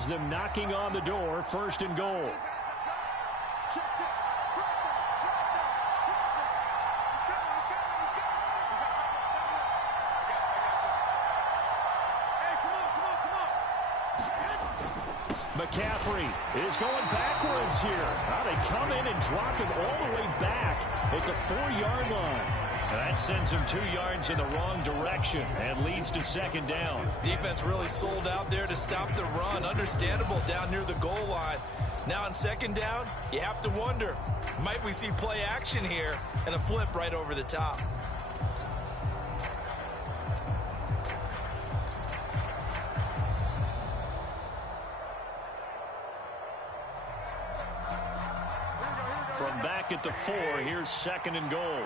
has them knocking on the door, 1st and goal. McCaffrey is going backwards here. Now they come in and drop him all the way back at the 4-yard line. That sends him 2 yards in the wrong direction and leads to 2nd down. Defense really sold out there to stop the run. Understandable down near the goal line. Now on 2nd down, you have to wonder, might we see play action here and a flip right over the top? From back at the 4, here's 2nd and goal.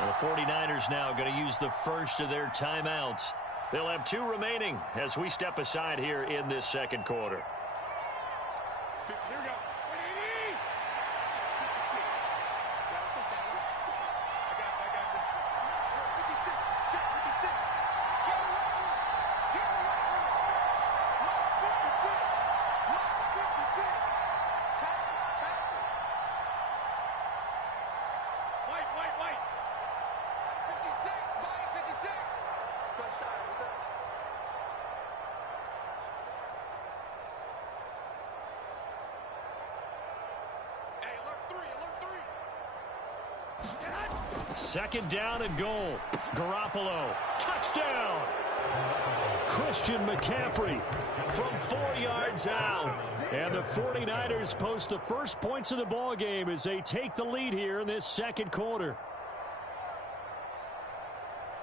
The 49ers now going to use the first of their timeouts. They'll have 2 remaining as we step aside here in this 2nd quarter. Here we go. Second down and goal. Garoppolo, touchdown. Christian McCaffrey from 4 yards out. And the 49ers post the first points of the ball game as they take the lead here in this 2nd quarter.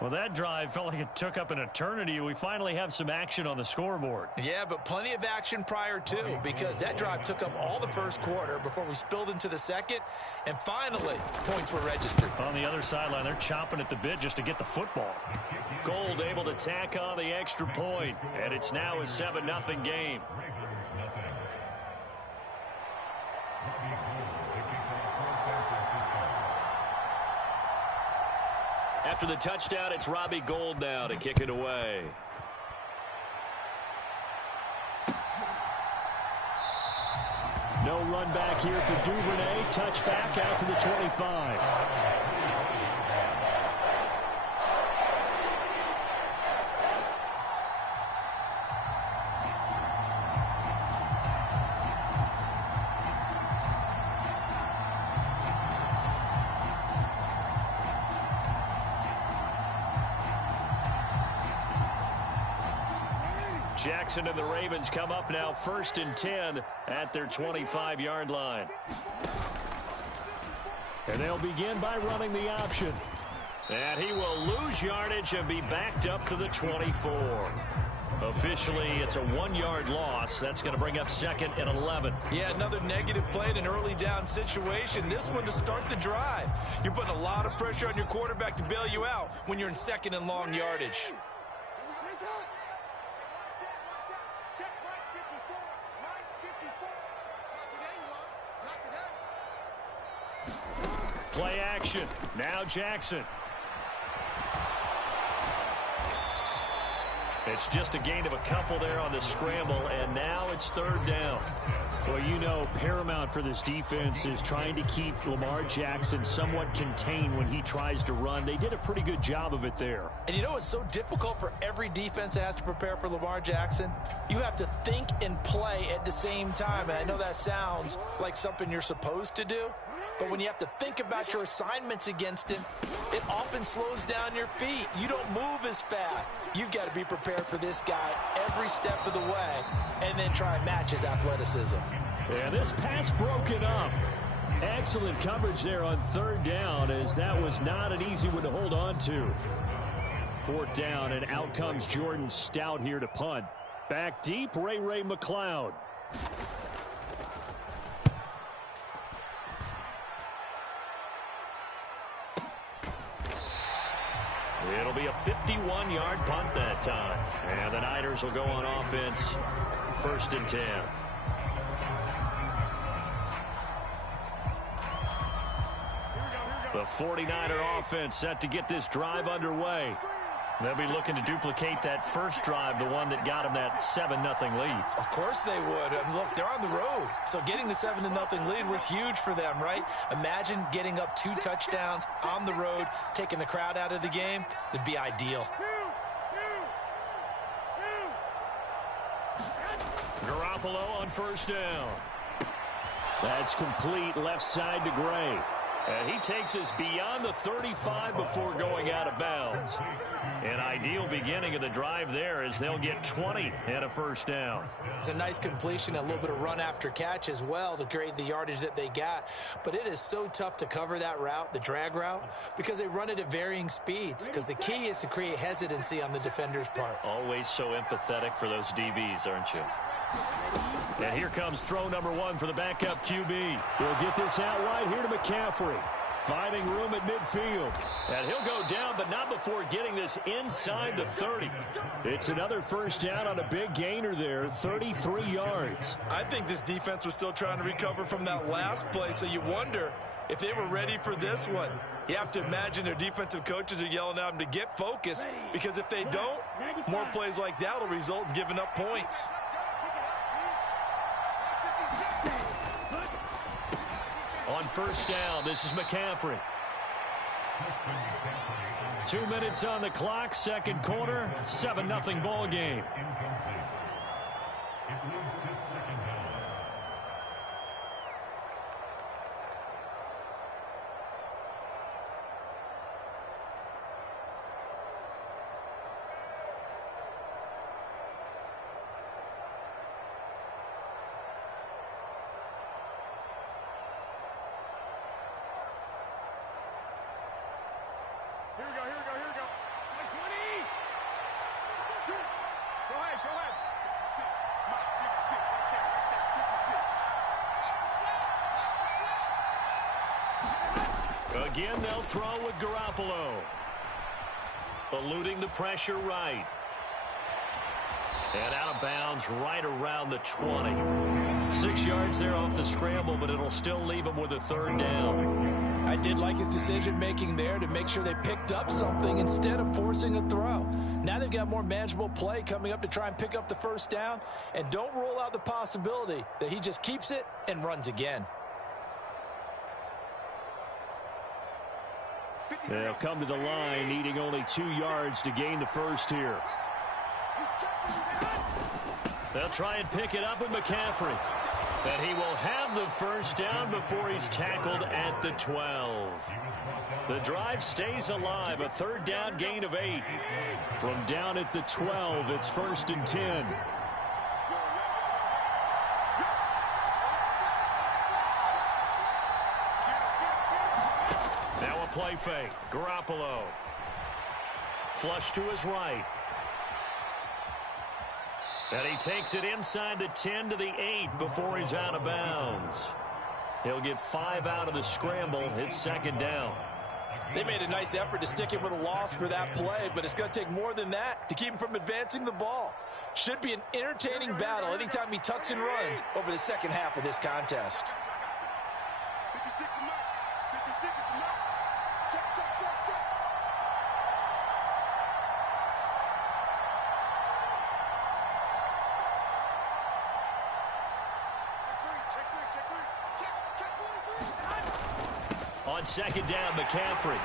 Well, that drive felt like it took up an eternity. We finally have some action on the scoreboard. Yeah, but plenty of action prior to, because that drive took up all the 1st quarter before we spilled into the 2nd, and finally, points were registered. On the other sideline, they're chomping at the bit just to get the football. Gold able to tack on the extra point, and it's now a 7-0 game. After the touchdown, it's Robbie Gould now to kick it away. No run back here for Duvernay. Touchback out to the 25. Jackson and the Ravens come up now 1st and 10 at their 25-yard line. And they'll begin by running the option. And he will lose yardage and be backed up to the 24. Officially, it's a 1-yard loss. That's going to bring up 2nd and 11. Yeah, another negative play in an early down situation. This one to start the drive. You're putting a lot of pressure on your quarterback to bail you out when you're in 2nd and long yardage. Play action. Now Jackson. It's just a gain of a couple there on the scramble, and now it's 3rd down. Well, you know, paramount for this defense is trying to keep Lamar Jackson somewhat contained when he tries to run. They did a pretty good job of it there. And you know it's so difficult for every defense that has to prepare for Lamar Jackson? You have to think and play at the same time. And I know that sounds like something you're supposed to do, but when you have to think about your assignments against him, it often slows down your feet. You don't move as fast. You've got to be prepared for this guy every step of the way and then try and match his athleticism. Yeah, this pass broken up. Excellent coverage there on 3rd down, as that was not an easy one to hold on to. 4th down, and out comes Jordan Stout here to punt. Back deep, Ray McLeod. It'll be a 51-yard punt that time. And the Niners will go on offense. 1st and 10. The 49er offense set to get this drive underway. They'll be looking to duplicate that first drive, the one that got them that 7-0 lead. Of course they would. I mean, look, they're on the road. So getting the 7-0 lead was huge for them, right? Imagine getting up 2 touchdowns on the road, taking the crowd out of the game. It'd be ideal. Garoppolo on first down. That's complete left side to Gray. And he takes us beyond the 35 before going out of bounds. An ideal beginning of the drive there as they'll get 20 and a first down. It's a nice completion, a little bit of run after catch as well to create the yardage that they got. But it is so tough to cover that route, the drag route, because they run it at varying speeds. Because the key is to create hesitancy on the defender's part. Always so empathetic for those DBs, aren't you? And here comes throw number 1 for the backup QB. He'll get this out wide here to McCaffrey. Finding room at midfield. And he'll go down, but not before getting this inside the 30. It's another first down on a big gainer there, 33 yards. I think this defense was still trying to recover from that last play, so you wonder if they were ready for this one. You have to imagine their defensive coaches are yelling at them to get focused, because if they don't, more plays like that will result in giving up points. On first down, this is McCaffrey. 2 minutes on the clock, second quarter, 7-0 ball game. Here we go, here we go, here we go. Like 20. Go ahead. 56. Mike, 56. Right there, 56. Again, they'll throw with Garoppolo. Eluding the pressure right. And out of bounds right around the 20. 6 yards there off the scramble, but it'll still leave him with a third down. I did like his decision-making there to make sure they picked up something instead of forcing a throw. Now they've got more manageable play coming up to try and pick up the first down, and don't rule out the possibility that he just keeps it and runs again. They'll come to the line, needing only 2 yards to gain the first here. They'll try and pick it up with McCaffrey. And he will have the first down before he's tackled at the 12. The drive stays alive, a third down gain of 8. From down at the 12, it's 1st and 10. Now a play fake. Garoppolo. Flush to his right. And he takes it inside the 10 to the 8 before he's out of bounds. He'll get 5 out of the scramble. It's second down. They made a nice effort to stick him with a loss for that play, but it's going to take more than that to keep him from advancing the ball. Should be an entertaining battle anytime he tucks and runs over the second half of this contest. 56 is Mike. 56 is Mike. Check. On second down, McCaffrey.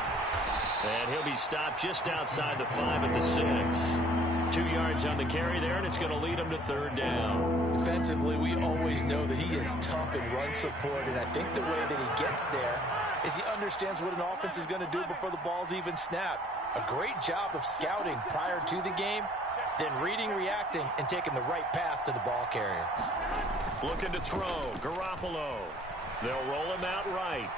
And he'll be stopped just outside the 5 at the 6. 2 yards on the carry there, and it's going to lead him to third down. Defensively, we always know that he is tough in run support, and I think the way that he gets there is he understands what an offense is going to do before the ball's even snapped. A great job of scouting prior to the game, then reading, reacting, and taking the right path to the ball carrier. Looking to throw, Garoppolo. They'll roll him out right.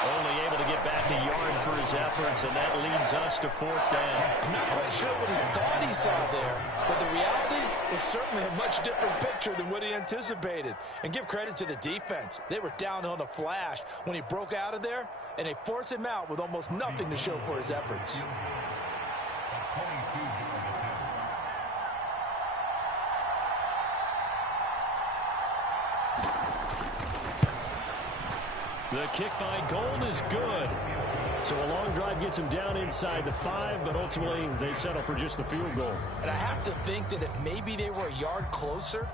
Only able to get back a yard for his efforts, and that leads us to fourth down. I'm not quite sure what he thought he saw there, but the reality is certainly a much different picture than what he anticipated. And give credit to the defense. They were down on a flash when he broke out of there, and they forced him out with almost nothing to show for his efforts. The kick by Gold is good. So a long drive gets him down inside the 5, but ultimately they settle for just the field goal. And I have to think that if maybe they were a yard closer,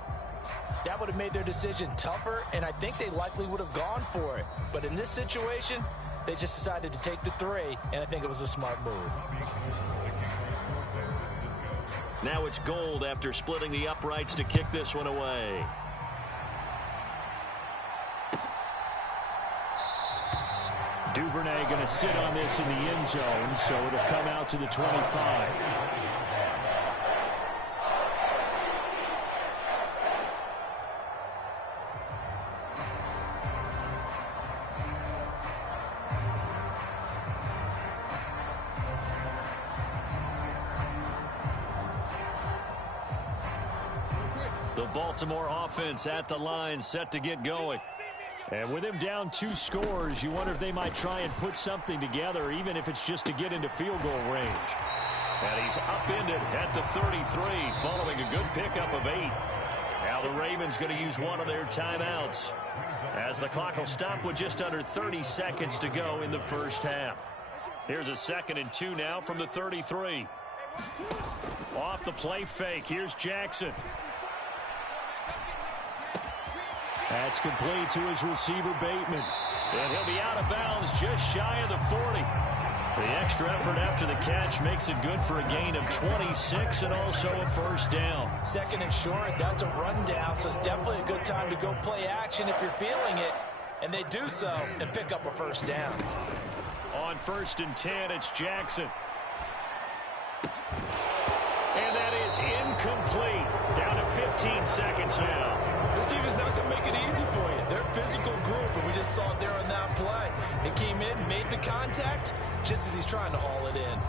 that would have made their decision tougher, and I think they likely would have gone for it. But in this situation, they just decided to take the 3, and I think it was a smart move. Now it's Gold after splitting the uprights to kick this one away. Duvernay going to sit on this in the end zone, so it'll come out to the 25. The Baltimore offense at the line, set to get going. And with him down 2 scores, you wonder if they might try and put something together, even if it's just to get into field goal range. And he's upended at the 33, following a good pickup of 8. Now the Ravens going to use one of their timeouts, as the clock will stop with just under 30 seconds to go in the first half. Here's a 2nd and 2 now from the 33. Off the play fake, here's Jackson. That's complete to his receiver, Bateman. And he'll be out of bounds just shy of the 40. The extra effort after the catch makes it good for a gain of 26 and also a first down. 2nd and short, that's a rundown, so it's definitely a good time to go play action if you're feeling it. And they do so and pick up a first down. On 1st and 10, it's Jackson. And that is incomplete. Down to 15 seconds now. This team is not going to make it easy for you. They're a physical group, and we just saw it there on that play. They came in, made the contact, just as he's trying to haul it in.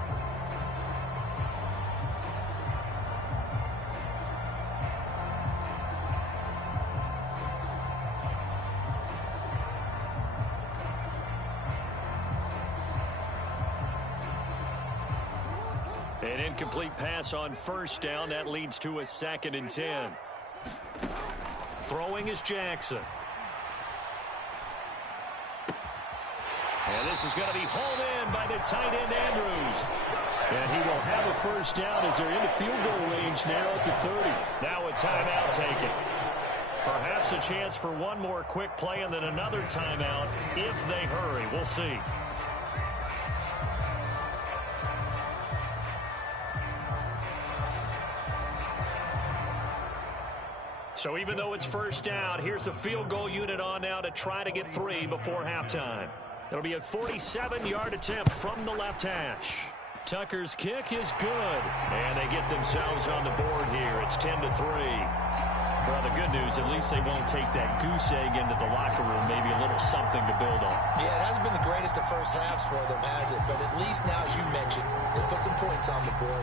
An incomplete pass on 1st down. That leads to a 2nd and 10. Throwing is Jackson. And this is going to be hauled in by the tight end, Andrews. And he will have a first down as they're into field goal range now at the 30. Now a timeout taken. Perhaps a chance for one more quick play and then another timeout if they hurry. We'll see. So even though it's first down, here's the field goal unit on now to try to get 3 before halftime. It'll be a 47-yard attempt from the left hash. Tucker's kick is good, and they get themselves on the board here. It's 10-3. Well, the good news, at least they won't take that goose egg into the locker room, maybe a little something to build on. Yeah, it hasn't been the greatest of first halves for them, has it? But at least now, as you mentioned, they put some points on the board.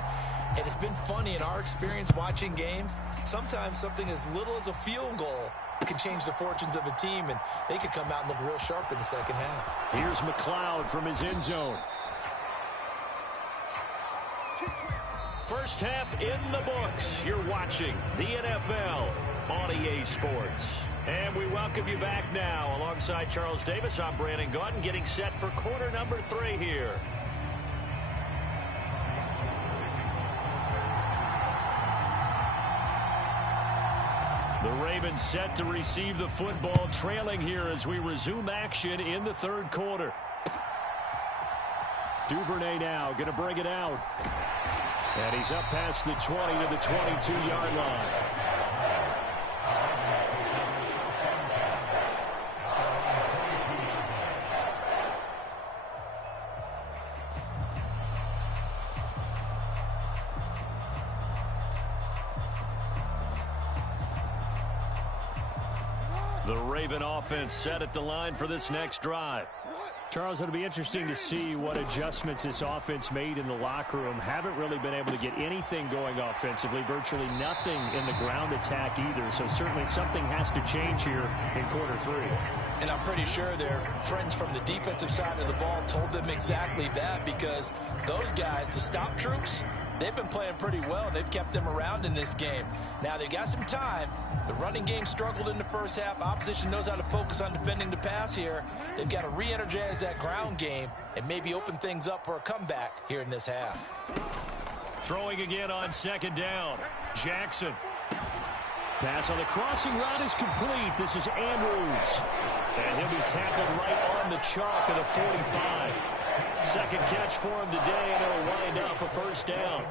And it's been funny in our experience watching games. Sometimes something as little as a field goal can change the fortunes of a team, and they could come out and look real sharp in the second half. Here's McLeod from his end zone. First half in the books. You're watching the NFL on EA Sports. And we welcome you back now. Alongside Charles Davis, I'm Brandon Gaudin, getting set for quarter number 3 here. The Ravens set to receive the football, trailing here as we resume action in the 3rd quarter. Duvernay now going to bring it out. And he's up past the 20 to the 22-yard line. The Raven offense set at the line for this next drive. Charles, it'll be interesting to see what adjustments this offense made in the locker room. Haven't really been able to get anything going offensively, virtually nothing in the ground attack either. So certainly something has to change here in quarter 3. And I'm pretty sure their friends from the defensive side of the ball told them exactly that, because those guys, the stop troops, they've been playing pretty well. They've kept them around in this game. Now, they've got some time. The running game struggled in the first half. Opposition knows how to focus on defending the pass here. They've got to re-energize that ground game and maybe open things up for a comeback here in this half. Throwing again on second down. Jackson. Pass on the crossing route is complete. This is Andrews. And he'll be tackled right on the chalk of the 45. Second catch for him today, and it'll wind up a first down.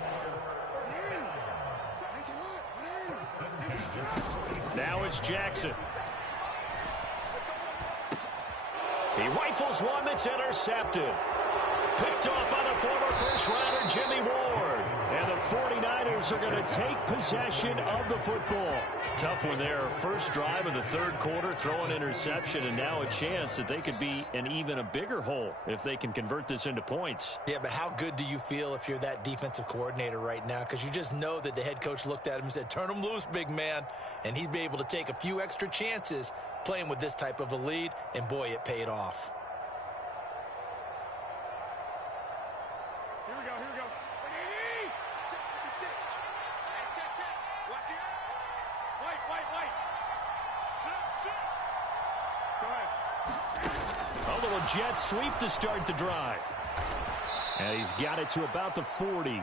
Now it's Jackson. He rifles one that's intercepted. Picked off by the former first-rounder Jimmy Ward. And the 49ers are going to take possession of the football. Tough one there. First drive of the third quarter, throw an interception, and now a chance that they could be in even a bigger hole if they can convert this into points. Yeah, but how good do you feel if you're that defensive coordinator right now? Because you just know that the head coach looked at him and said, turn him loose, big man. And he'd be able to take a few extra chances playing with this type of a lead, and boy, it paid off. A little jet sweep to start the drive. And he's got it to about the 40.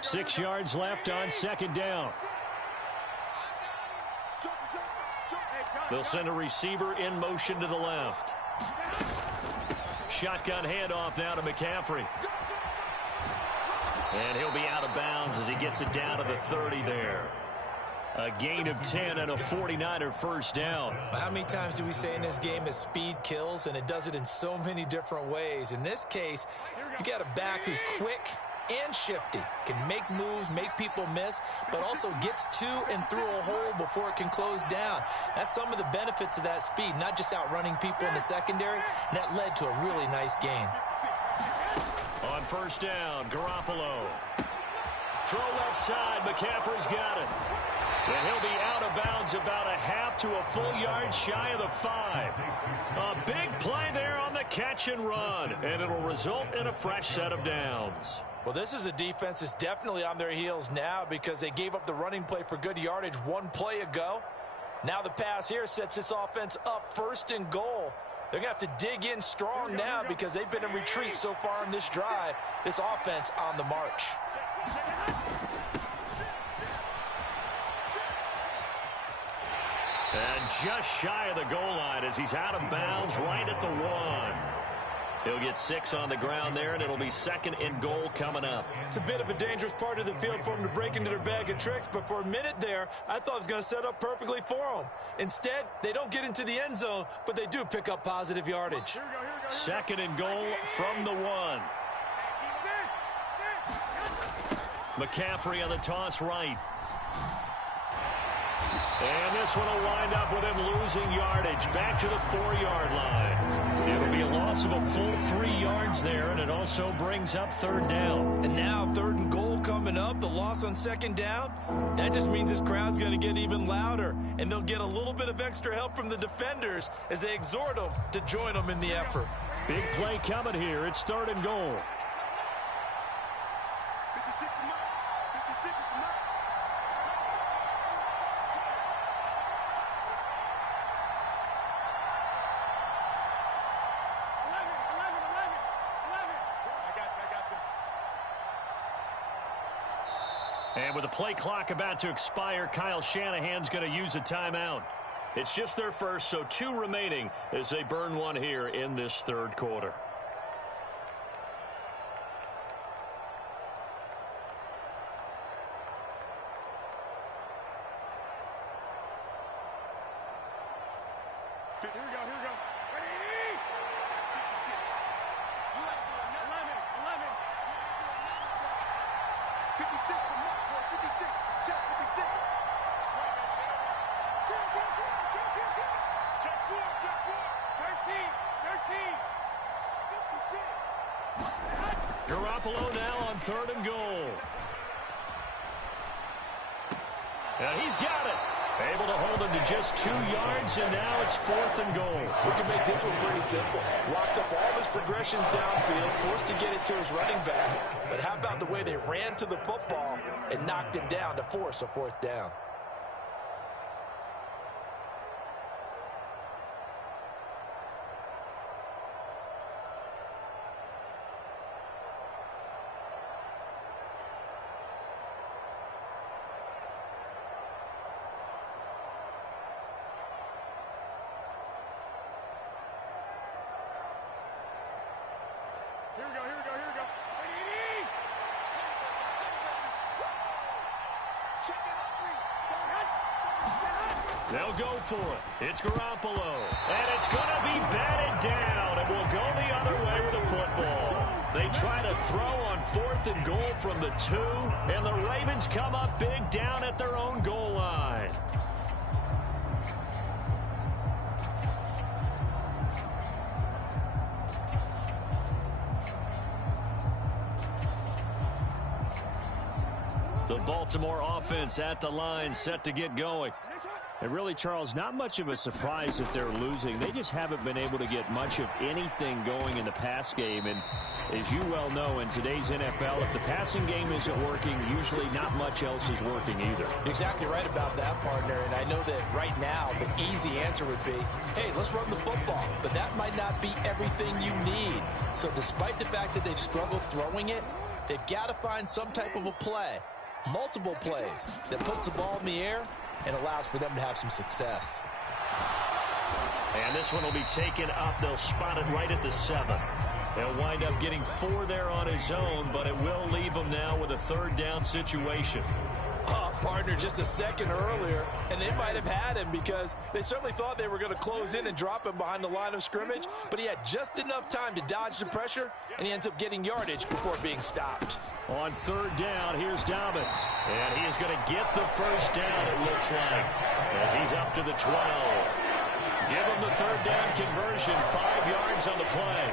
Six yards left on second down. They'll send a receiver in motion to the left. Shotgun handoff now to McCaffrey. And he'll be out of bounds as he gets it down to the 30 there. A gain of 10 and a 49er first down. How many times do we say in this game that speed kills, and it does it in so many different ways? In this case, you got a back who's quick and shifty, can make moves, make people miss, but also gets to and through a hole before it can close down. That's some of the benefits of that speed, not just outrunning people in the secondary, and that led to a really nice gain. On first down, Garoppolo. Throw left side, McCaffrey's got it. And he'll be out of bounds about a half to a full yard shy of the 5. A big play there on the catch and run, and it'll result in a fresh set of downs. Well, this is a defense that's definitely on their heels now because they gave up the running play for good yardage one play ago. Now the pass here sets this offense up first and goal. They're going to have to dig in strong now because they've been in retreat so far in this drive. This offense on the march. And just shy of the goal line as he's out of bounds right at the 1. He'll get 6 on the ground there, and it'll be second and goal coming up. It's a bit of a dangerous part of the field for them to break into their bag of tricks, but for a minute there, I thought it was going to set up perfectly for them. Instead, they don't get into the end zone, but they do pick up positive yardage. Second and goal from the 1. McCaffrey on the toss right. And this one will wind up with him losing yardage back to the 4-yard line. It'll be a loss of a full 3 yards there, and it also brings up third down. And now third and goal coming up, the loss on second down. That just means this crowd's going to get even louder, and they'll get a little bit of extra help from the defenders as they exhort them to join them in the effort. Big play coming here. It's third and goal. And with the play clock about to expire, Kyle Shanahan's going to use a timeout. It's just their first, so 2 remaining as they burn one here in this third quarter. Here we go, here we go. Ready? 56 from Mark, 56. Shot 56. That's right, man. Check 4, check 4. Garoppolo now on 3rd and goal. And he's got it. Able to hold him to just 2 yards, and now it's 4th and goal. We can make this one pretty simple. Locked up all his progressions downfield, forced to get it to his running back. But how about the way they ran to the football and knocked him down to force a 4th down? They'll go for it. It's Garoppolo. And it's going to be batted down. And will go the other way with the football. They try to throw on 4th and goal from the 2. And the Ravens come up big down at their own goal line. The Baltimore offense at the line, set to get going. And really, Charles, not much of a surprise that they're losing. They just haven't been able to get much of anything going in the pass game. And as you well know, in today's NFL, if the passing game isn't working, usually not much else is working either. Exactly right about that, partner. And I know that right now the easy answer would be, hey, let's run the football. But that might not be everything you need. So despite the fact that they've struggled throwing it, they've got to find some type of a play, multiple plays, that puts the ball in the air and allows for them to have some success. And this one will be taken up. They'll spot it right at the 7. They'll wind up getting 4 there on his own, but it will leave him now with a 3rd down situation. Partner, just a second earlier, and they might have had him because they certainly thought they were going to close in and drop him behind the line of scrimmage, but he had just enough time to dodge the pressure, and he ends up getting yardage before being stopped. On 3rd down, here's Dobbins. And he is going to get the 1st down, it looks like, as he's up to the 12. Give him the 3rd down conversion, 5 yards on the play.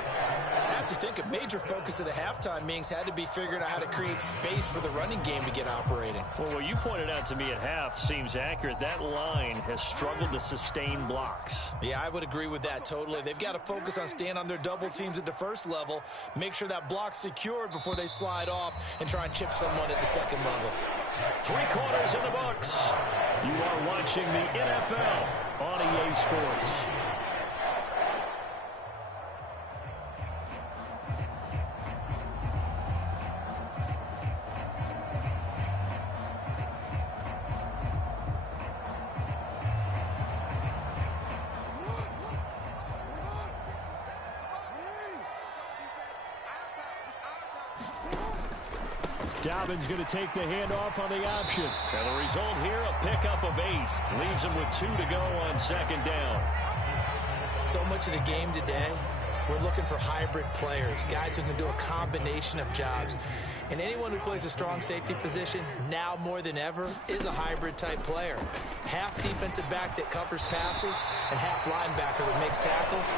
I have to think a major focus of the halftime meetings had to be figuring out how to create space for the running game to get operating. Well, what you pointed out to me at half seems accurate. That line has struggled to sustain blocks. Yeah, I would agree with that totally. They've got to focus on staying on their double teams at the first level, make sure that block's secured before they slide off and try and chip someone at the second level. 3 quarters in the books. You are watching the NFL on EA Sports. Dobbins going to take the handoff on the option. And the result here, a pickup of 8. Leaves him with 2 to go on 2nd down. So much of the game today, we're looking for hybrid players, guys who can do a combination of jobs. And anyone who plays a strong safety position, now more than ever, is a hybrid type player. Half defensive back that covers passes and half linebacker that makes tackles.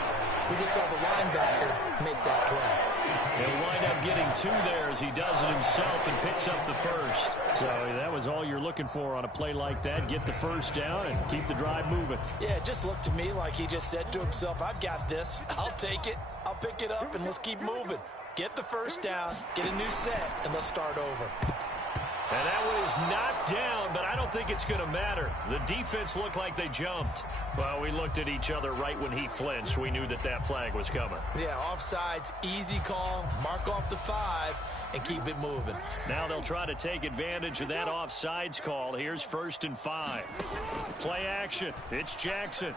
We just saw the linebacker make that play. He'll wind up getting 2 there as he does it himself and picks up the 1st. So that was all you're looking for on a play like that. Get the 1st down and keep the drive moving. Yeah, it just looked to me like he just said to himself, I've got this. I'll take it. I'll pick it up, and let's keep moving. Get the 1st down, get a new set, and let's start over. And that one is knocked down, but I don't think it's going to matter. The defense looked like they jumped. Well, we looked at each other right when he flinched. We knew that that flag was coming. Yeah, offsides, easy call, mark off the 5, and keep it moving. Now they'll try to take advantage of that offsides call. Here's 1st and 5. Play action. It's Jackson.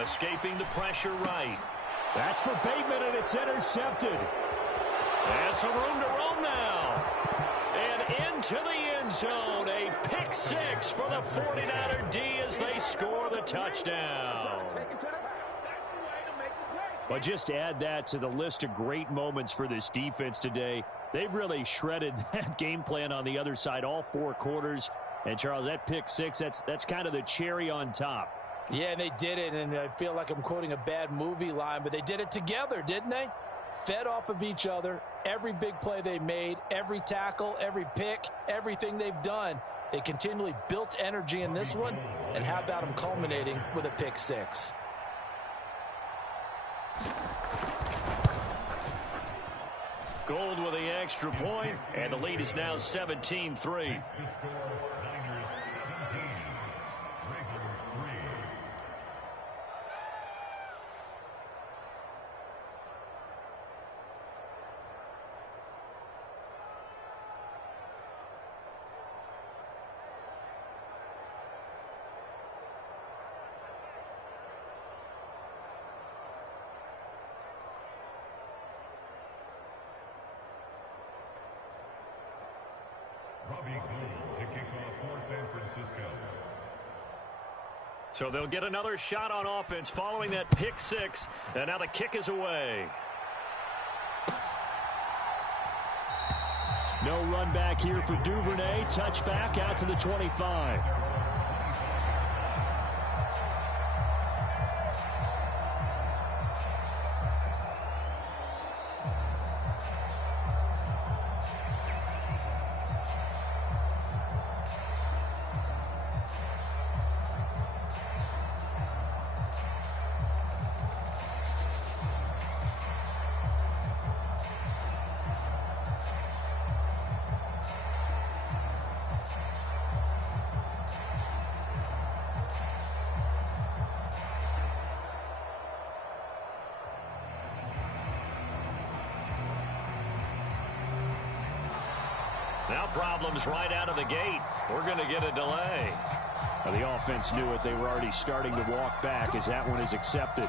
Escaping the pressure right. That's for Bateman, and it's intercepted. And some room to roam now. And into the end zone. A pick 6 for the 49er D as they score the touchdown. But just add that to the list of great moments for this defense today. They've really shredded that game plan on the other side all 4 quarters. And, Charles, that pick 6, that's kind of the cherry on top. Yeah, and they did it, and I feel like I'm quoting a bad movie line, but they did it together, didn't they? Fed off of each other, every big play they made, every tackle, every pick, everything they've done. They continually built energy in this one, and how about them culminating with a pick six? Gold with the extra point, and the lead is now 17-3. So they'll get another shot on offense following that pick six, and now the kick is away. No run back here for Duvernay. Touchback out to the 25. Now problems right out of the gate. We're going to get a delay. Well, the offense knew it. They were already starting to walk back as that one is accepted.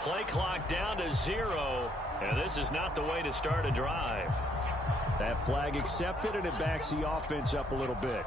Play clock down to 0, and this is not the way to start a drive. That flag accepted, and it backs the offense up a little bit.